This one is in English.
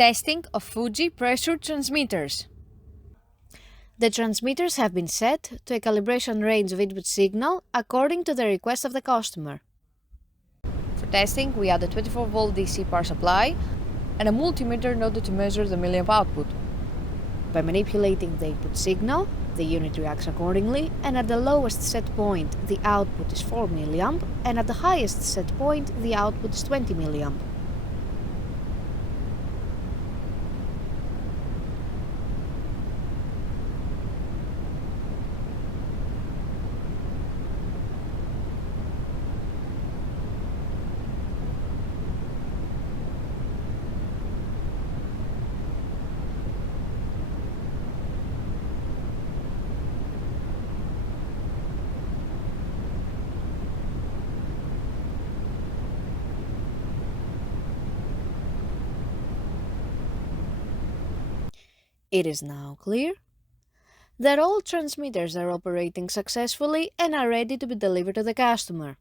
Testing of Fuji pressure transmitters. The transmitters have been set to a calibration range of input signal according to the request of the customer. For testing, we add a 24-volt DC power supply and a multimeter in order to measure the milliamp output. By manipulating the input signal, the unit reacts accordingly, and at the lowest set point the output is 4 mA, and at the highest set point the output is 20 mA. It is now clear that all transmitters are operating successfully and are ready to be delivered to the customer.